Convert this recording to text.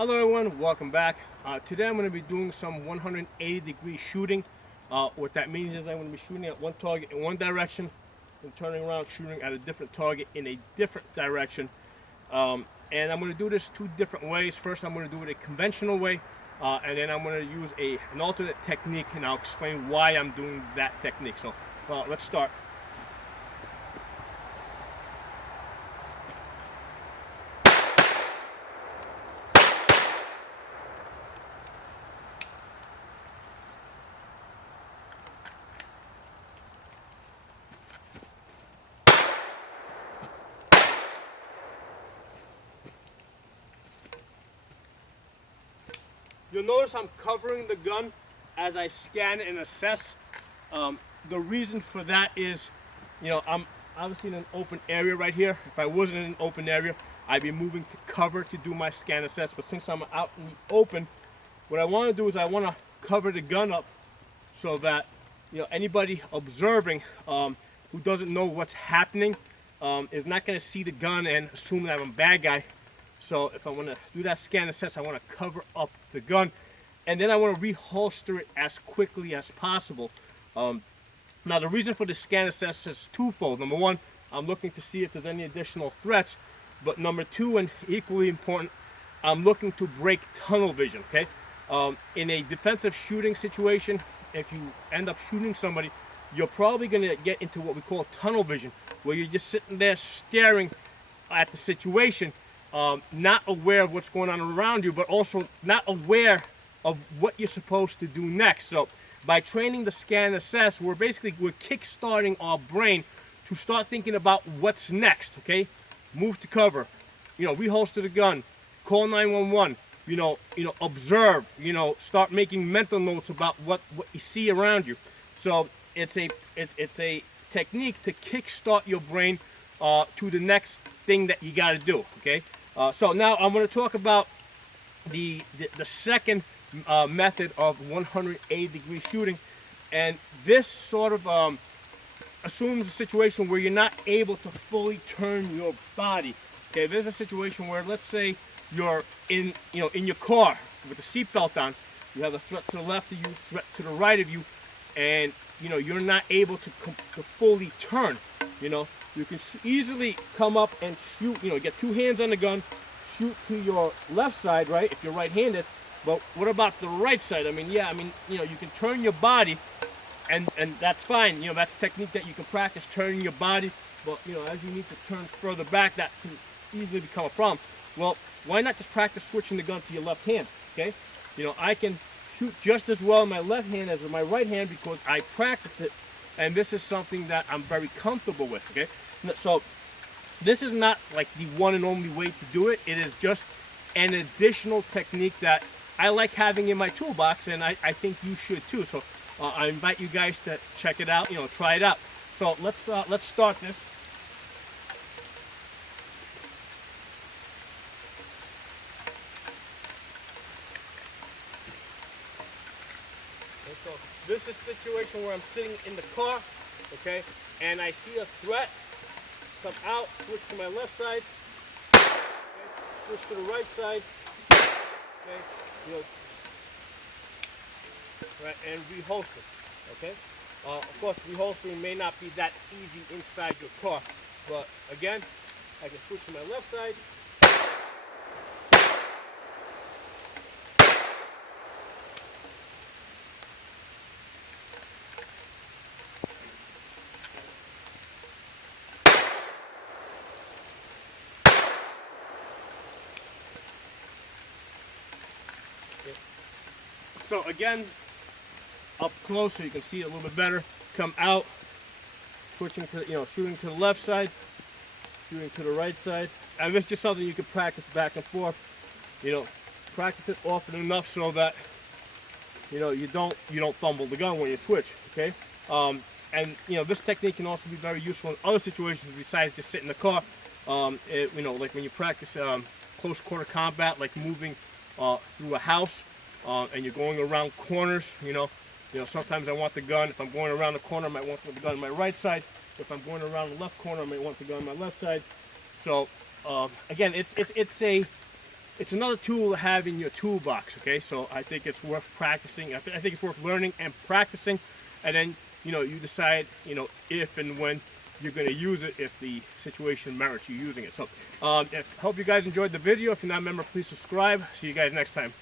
Hello everyone, welcome back. Today I'm going to be doing some 180-degree shooting. What that means is I'm going to be shooting at one target in one direction and turning around shooting at a different target in a different direction. And I'm going to do this two different ways. First I'm going to do it a conventional way, and then I'm going to use an alternate technique, and I'll explain why I'm doing that technique. So let's start. You'll notice I'm covering the gun as I scan and assess. The reason for that is, I'm obviously in an open area right here. If I wasn't in an open area, I'd be moving to cover to do my scan assess. But since I'm out in the open, what I want to do is I want to cover the gun up so that anybody observing who doesn't know what's happening is not going to see the gun and assume that I'm a bad guy. So if I want to do that scan assess, I want to cover up the gun, and then I want to reholster it as quickly as possible. Now the reason for the scan assess is twofold. Number one, I'm looking to see if there's any additional threats, but number two, and equally important, I'm looking to break tunnel vision. Okay, in a defensive shooting situation, if you end up shooting somebody, you're probably going to get into what we call tunnel vision, where you're just sitting there staring at the situation, not aware of what's going on around you, but also not aware of what you're supposed to do next. So by training the scan assess, we're kick-starting our brain to start thinking about what's next. Okay, move to cover, reholster the gun, call 911, observe, start making mental notes about what you see around you. So it's a technique to kick-start your brain to the next thing that you got to do. Okay. So now I'm going to talk about the second method of 180-degree shooting, and this sort of assumes a situation where you're not able to fully turn your body. Okay, there's a situation where, let's say you're in your car with the seatbelt on. You have a threat to the left of you, threat to the right of you, and you're not able to fully turn. You can easily come up and shoot, get two hands on the gun, shoot to your left side, right, if you're right-handed. But what about the right side? you can turn your body, and that's fine. That's a technique that you can practice, turning your body. But, as you need to turn further back, that can easily become a problem. Well, why not just practice switching the gun to your left hand, okay? I can shoot just as well in my left hand as in my right hand because I practice it. And this is something that I'm very comfortable with, okay? So this is not like the one and only way to do it. It is just an additional technique that I like having in my toolbox, and I think you should too. So I invite you guys to check it out, try it out. So let's start this. So this is a situation where I'm sitting in the car, okay, and I see a threat come out, switch to my left side, okay, switch to the right side, okay, right, and reholster, okay. Of course, reholstering may not be that easy inside your car, but again, I can switch to my left side. So again, up close so you can see it a little bit better. Come out, switching to, shooting to the left side, shooting to the right side. And this is just something you can practice back and forth. Practice it often enough so that you don't fumble the gun when you switch. Okay. And this technique can also be very useful in other situations besides just sitting in the car. Like when you practice close quarter combat, like moving through a house. And you're going around corners, sometimes I want the gun. If I'm going around the corner, I might want the gun on my right side. If I'm going around the left corner, I might want the gun on my left side. So again, it's it's another tool to have in your toolbox. Okay, so I think it's worth practicing. I think it's worth learning and practicing, and then you decide if and when you're going to use it if the situation merits you using it. So I hope you guys enjoyed the video. If you're not a member, please subscribe. See you guys next time.